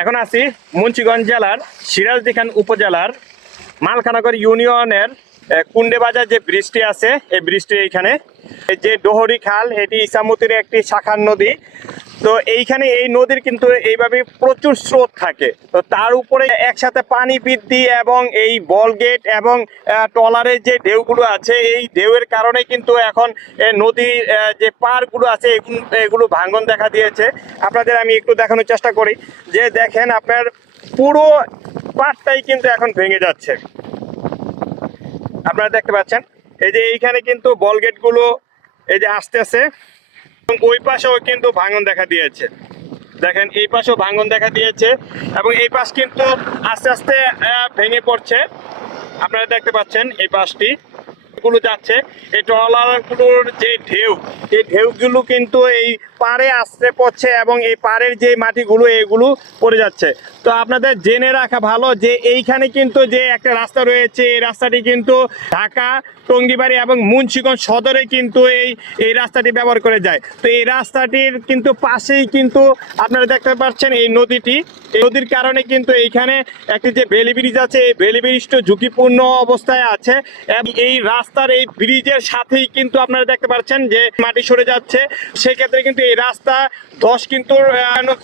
এখন আছি মুন্সিগঞ্জ জেলার সিরাজদিখান উপজেলার মালখানগর ইউনিয়নের কুন্ডে বাজার যে ব্রিজটি আছে এই ব্রিজটির এইখানে যে ডোহরি খাল, এটি ইসামতির একটি শাখার নদী। তো এইখানে এই নদীর কিন্তু এইভাবে প্রচুর স্রোত থাকে। তো তার উপরে একসাথে পানি বৃদ্ধি এবং এই বল গেট এবং ট্রলারের যে ঢেউগুলো আছে, এই ঢেউয়ের কারণে কিন্তু এখন নদীর যে পাড়গুলো আছে এগুলো ভাঙন দেখা দিয়েছে। আপনাদের আমি একটু দেখানোর চেষ্টা করি যে দেখেন আপনার পুরো পাড়টাই কিন্তু এখন ভেঙে যাচ্ছে। আপনারা দেখতে পাচ্ছেন এই যে এইখানে কিন্তু বল গেটগুলো এই যে আসতেছে এবং ওই পাশেও কিন্তু ভাঙন দেখা দিয়েছে। দেখেন এই পাশেও ভাঙন দেখা দিয়েছে এবং এই পাশ কিন্তু আস্তে আস্তে ভেঙে পড়ছে। আপনারা দেখতে পাচ্ছেন এই পাশটি গুলো যাচ্ছে, এই ট্রলারগুলোর যে ঢেউ, এই ঢেউগুলো কিন্তু এই পাড়ে আসতে পড়ছে এবং এই পাড়ের যে মাটিগুলো এগুলো পড়ে যাচ্ছে। তো আপনাদের জেনে রাখা ভালো যে এইখানে কিন্তু যে একটা রাস্তা রয়েছে, এই রাস্তাটি কিন্তু ঢাকা, টঙ্গিবাড়ি এবং মুন্সিগঞ্জ সদরে কিন্তু এই রাস্তাটি ব্যবহার করে যায়। তো এই রাস্তাটির কিন্তু পাশেই কিন্তু আপনারা দেখতে পাচ্ছেন এই নদীটি। এই নদীর কারণে কিন্তু এইখানে একটি যে বেলি ব্রিজ আছে, এই বেলি ব্রিজটা ঝুঁকিপূর্ণ অবস্থায় আছে এবং এই রাস্তার এই ব্রিজের সাথেই কিন্তু আপনারা দেখতে পাচ্ছেন যে মাটি সরে যাচ্ছে। সেক্ষেত্রে কিন্তু এই রাস্তা ধস কিন্তু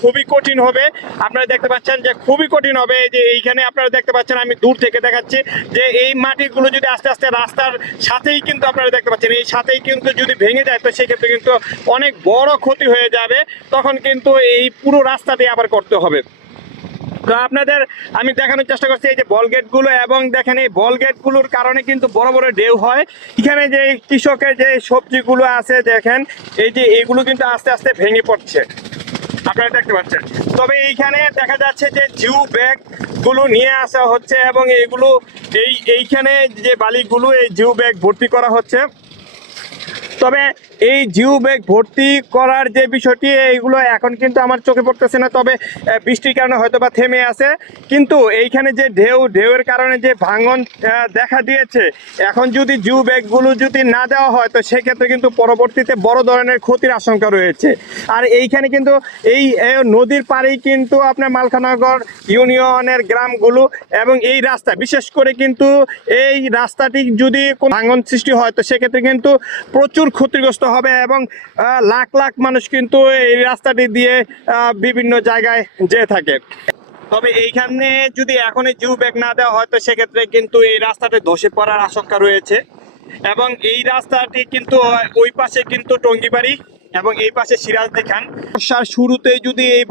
খুবই কঠিন হবে। আপনারা দেখতে পাচ্ছেন যে খুবই কঠিন হবে। যে এইখানে আপনারা দেখতে পাচ্ছেন, আমি দূর থেকে দেখাচ্ছি যে এই মাটিগুলো যদি আস্তে আস্তে রাস্তার সাথেই কিন্তু আপনারা দেখতে পাচ্ছেন এই সাথেই কিন্তু যদি ভেঙে যায়, তো সেক্ষেত্রে কিন্তু অনেক বড় ক্ষতি হয়ে যাবে। তখন কিন্তু এই পুরো রাস্তাটি আবার করতে হবে। তো আপনাদের আমি দেখানোর চেষ্টা করছি এই যে বল গেটগুলো, এবং দেখেন এই বল গেটগুলোর কারণে কিন্তু বড় বড় ঢেউ হয়। এখানে যে কৃষকের যে সবজিগুলো আছে দেখেন এই যে এইগুলো কিন্তু আস্তে আস্তে ভেঙে পড়ছে, আপনারা দেখতে পাচ্ছেন। তবে এইখানে দেখা যাচ্ছে যে জিও ব্যাগগুলো নিয়ে আসা হচ্ছে এবং এগুলো এইখানে যে বালিগুলো এই জিও ব্যাগ ভর্তি করা হচ্ছে। তবে এই জিও ব্যাগ ভর্তি করার যে বিষয়টি এইগুলো এখন কিন্তু আমার চোখে পড়তেছে না, তবে বৃষ্টির কারণে হয়তো বা থেমে আছে। কিন্তু এইখানে যে ঢেউয়ের কারণে যে ভাঙন দেখা দিয়েছে, এখন যদি জিও ব্যাগগুলো যদি না দেওয়া হয় তো সেক্ষেত্রে কিন্তু পরবর্তীতে বড় ধরনের ক্ষতির আশঙ্কা রয়েছে। আর এইখানে কিন্তু এই নদীর পাড়েই কিন্তু আপনার মালখানগর ইউনিয়নের গ্রামগুলো এবং এই রাস্তা, বিশেষ করে কিন্তু এই রাস্তাটি যদি কোনো ভাঙন সৃষ্টি হয় তো সেক্ষেত্রে কিন্তু প্রচুর ক্ষতিগ্রস্ত হবে এবং লাখ লাখ মানুষ কিন্তু এই রাস্তাটি দিয়ে বিভিন্ন জায়গায় যেয়ে থাকে। তবে এইখানে যদি এখনই জিও ব্যাগ না দেওয়া হয় তো সেক্ষেত্রে কিন্তু এই রাস্তাটি ধসে পড়ার আশঙ্কা রয়েছে। এবং এই রাস্তাটি কিন্তু ওই পাশে কিন্তু টঙ্গিবাড়ি এবং এই পাশে সিরাজদিখান। বর্ষার শুরুতেই যদি এই